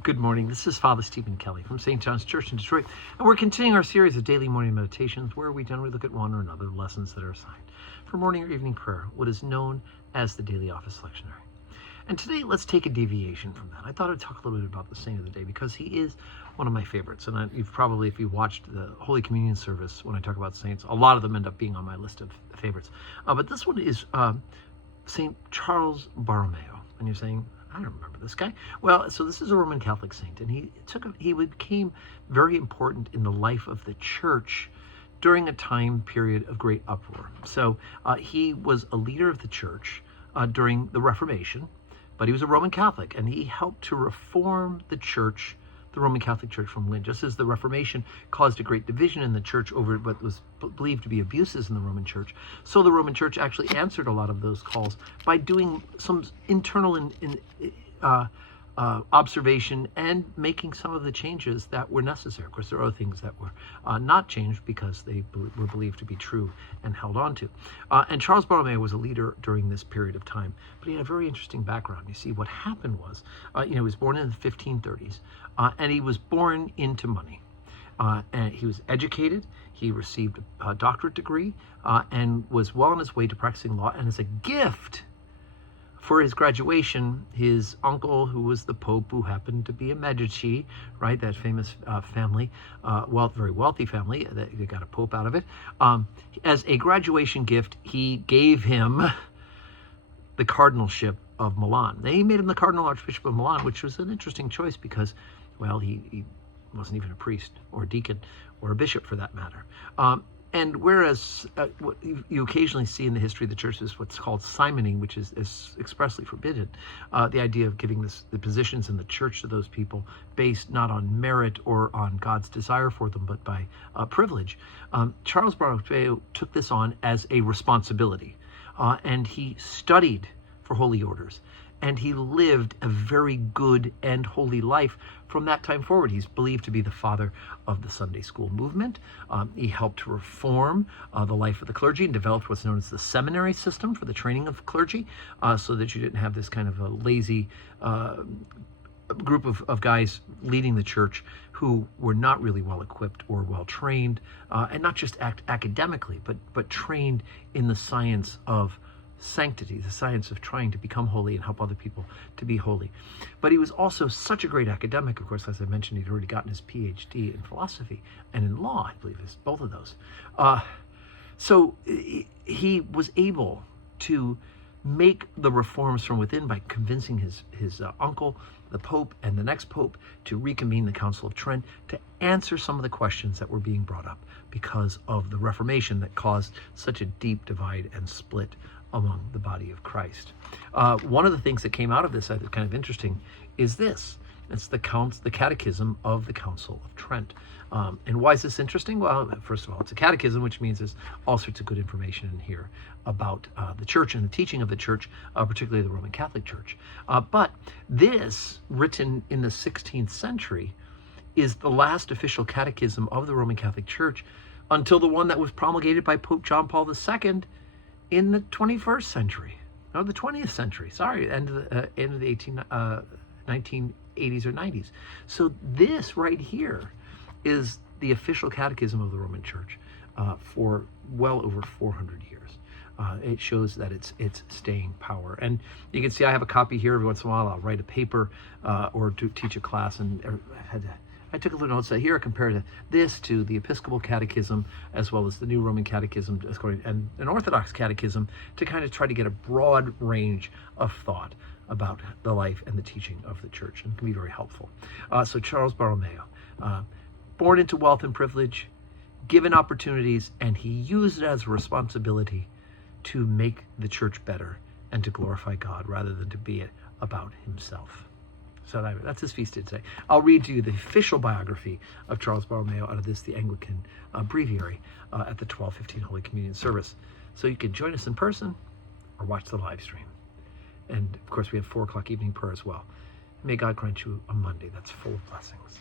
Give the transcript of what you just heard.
Good morning. This is Father Stephen Kelly from St. John's Church in Detroit, and we're continuing our series of daily morning meditations where we generally look at one or another lessons that are assigned for morning or evening prayer, what is known as the daily office lectionary. And today, let's take a deviation from that. I thought I'd talk a little bit about the saint of the day because he is one of my favorites. And you've probably, if you watched the Holy Communion service, when I talk about saints, a lot of them end up being on my list of favorites. But this one is St. Charles Borromeo. And you're saying, I don't remember this guy. Well, so this is a Roman Catholic saint, and he became very important in the life of the church during a time period of great uproar. So he was a leader of the church during the Reformation, but he was a Roman Catholic, and he helped to reform the church, the Roman Catholic Church from within. Just as the Reformation caused a great division in the church over what was believed to be abuses in the Roman Church, so the Roman Church actually answered a lot of those calls by doing some internal observation and making some of the changes that were necessary. Of course, there are other things that were not changed because they were believed to be true and held on to. And Charles Borromeo was a leader during this period of time, but he had a very interesting background. You see, what happened was, he was born in the 1530s, and he was born into money. And he was educated. He received a doctorate degree and was well on his way to practicing law. And as a gift for his graduation, his uncle, who was the Pope, who happened to be a Medici, right, that famous family, very wealthy family, they got a Pope out of it. As a graduation gift, he gave him the cardinalship of Milan. They made him the Cardinal Archbishop of Milan, which was an interesting choice because, well, he wasn't even a priest or a deacon or a bishop for that matter. And whereas what you occasionally see in the history of the church is what's called simoning, which is expressly forbidden, the idea of giving the positions in the church to those people based not on merit or on God's desire for them, but by privilege. Charles Borromeo took this on as a responsibility, and he studied for holy orders. And he lived a very good and holy life from that time forward. He's believed to be the father of the Sunday school movement. He helped to reform the life of the clergy and developed what's known as the seminary system for the training of clergy, so that you didn't have this kind of a lazy group of guys leading the church who were not really well equipped or well trained, and not just academically, but trained in the science of sanctity, the science of trying to become holy and help other people to be holy. But he was also such a great academic. Of course, as I mentioned, he'd already gotten his PhD in philosophy and in law, I believe, is both of those. So he was able to make the reforms from within by convincing his uncle, the Pope, and the next Pope to reconvene the Council of Trent to answer some of the questions that were being brought up because of the Reformation that caused such a deep divide and split among the body of Christ. One of the things that came out of this, I think, kind of interesting, is this. It's the Catechism of the Council of Trent. And why is this interesting? Well, first of all, it's a catechism, which means there's all sorts of good information in here about the church and the teaching of the church, particularly the Roman Catholic Church. But this, written in the 16th century, is the last official catechism of the Roman Catholic Church until the one that was promulgated by Pope John Paul II in the 21st century, no, the 20th century, sorry, end of the 1980s or 90s. So this right here is the official catechism of the Roman Church for well over 400 years. It shows that it's staying power. And you can see I have a copy here. Every once in a while I'll write a paper or to teach a class, and I took a little note. So here I compared this to the Episcopal Catechism as well as the New Roman Catechism and an Orthodox Catechism to kind of try to get a broad range of thought about the life and the teaching of the church, and it can be very helpful. So Charles Borromeo, born into wealth and privilege, given opportunities, and he used it as a responsibility to make the church better and to glorify God rather than to be about himself. So that's his feast day today. I'll read to you the official biography of Charles Borromeo out of the Anglican breviary at the 12:15 Holy Communion service. So you can join us in person or watch the live stream. And of course, we have 4 o'clock evening prayer as well. May God grant you a Monday that's full of blessings.